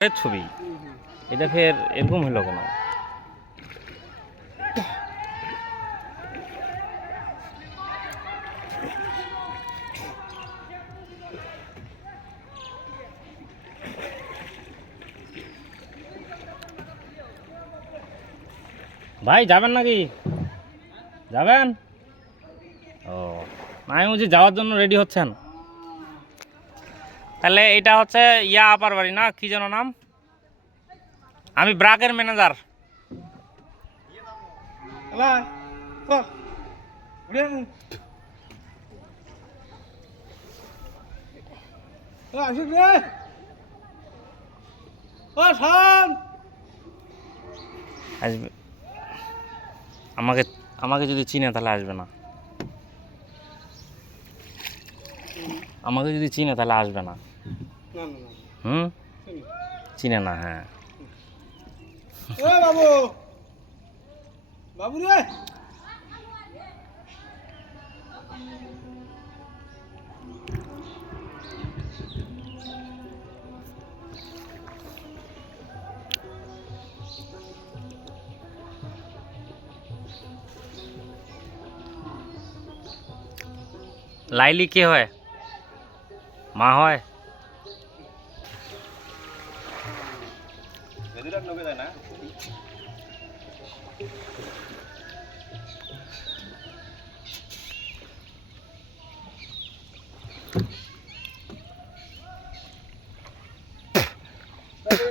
ছবি এটা ফের এরকম হলো কেন? ভাই যাবেন নাকি? যাবেন? ও আমি বলছি যাওয়ার জন্য রেডি হচ্ছেন? তাহলে এটা হচ্ছে ইয়া আপার বাড়ি না, কি যেন নাম? আমি ব্রাকের ম্যানেজার। আসবে আমাকে আমাকে যদি চিনে তাহলে আসবে না, আমাকে যদি চিনে তাহলে আসবে না। হুম, চিনে না। হ্যাঁ বাবু, বাবু রে, লাইলি কে হয়? মা হয়?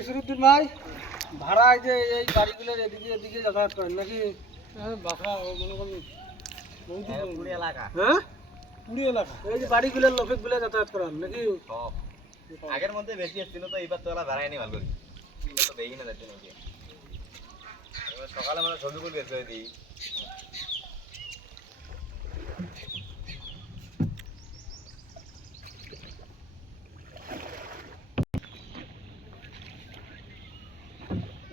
সুরুদ্দিন ভাই ভাড়ায় যে এই বাড়িগুলোর এদিকে এদিকে যাতায়াত করেন নাকি? বাসা মনে করেন পুরী এলাকা। হ্যাঁ, পুরী এলাকা। এই যে বাড়িগুলোর লোকগুলো যাতায়াত করেন নাকি? আগের মধ্যে বেশি আসছিল, তো এইবার তো ওরা বেড়ায়নি ভালো করি, তো দেখি না যাচ্ছে নাকি। সকালে মানে ছবি করে গেছে দিই।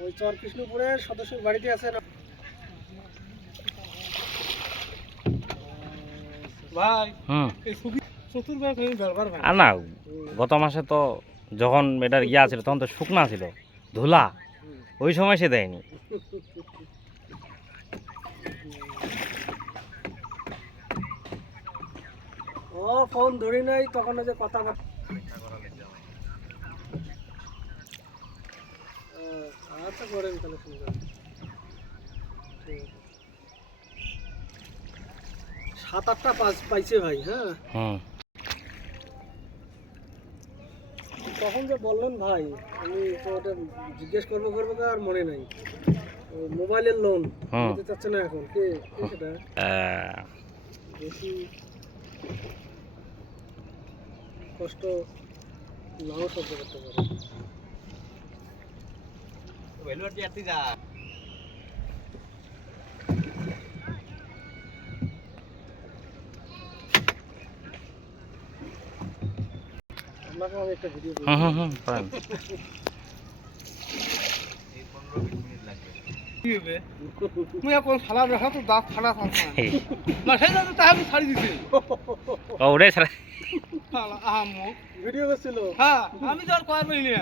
ওই চর কৃষ্ণপুরের সদস্যের বাড়িতে আছেন ভাই? হুম, এই চতুর্ভাগ দরবার ভাই। আর না, গত মাসে তো যখন এটার ইয়া ছিল তখন তো শুকনা ছিল, ধুলা, ওই সময় সে দেয়নি। ও ফোন ধরি নাই তখন যে কথা আচ্ছা করেন তাহলে শুনে যান। 7-8টা পাইছে ভাই। হ্যাঁ, হুম, তখন যে বললেন ভাই, আমি তো ওটা জিজ্ঞেস করবো আর মনে নাই। মোবাইলের লোন দিতে চাচ্ছে না এখন, কে সেটা? বেশি কষ্ট নাও সহ্য করতে পারে। ভেলুয়ার যে আরতি যা আপনাকে আমি একটা ভিডিও হুম হুম হুম করেন। এই 15-20 মিনিট লাগবে। কি হবে? মুই এখন সালাম রাখা তো দাঁত ফাটা থাকছে না, সেই জন্য তো আমি ছাড়ি দিছি। ও ওটাই ছাড়া। ভিডিও করছিল। হ্যাঁ, আমি তো আর কয়ার পাইনি।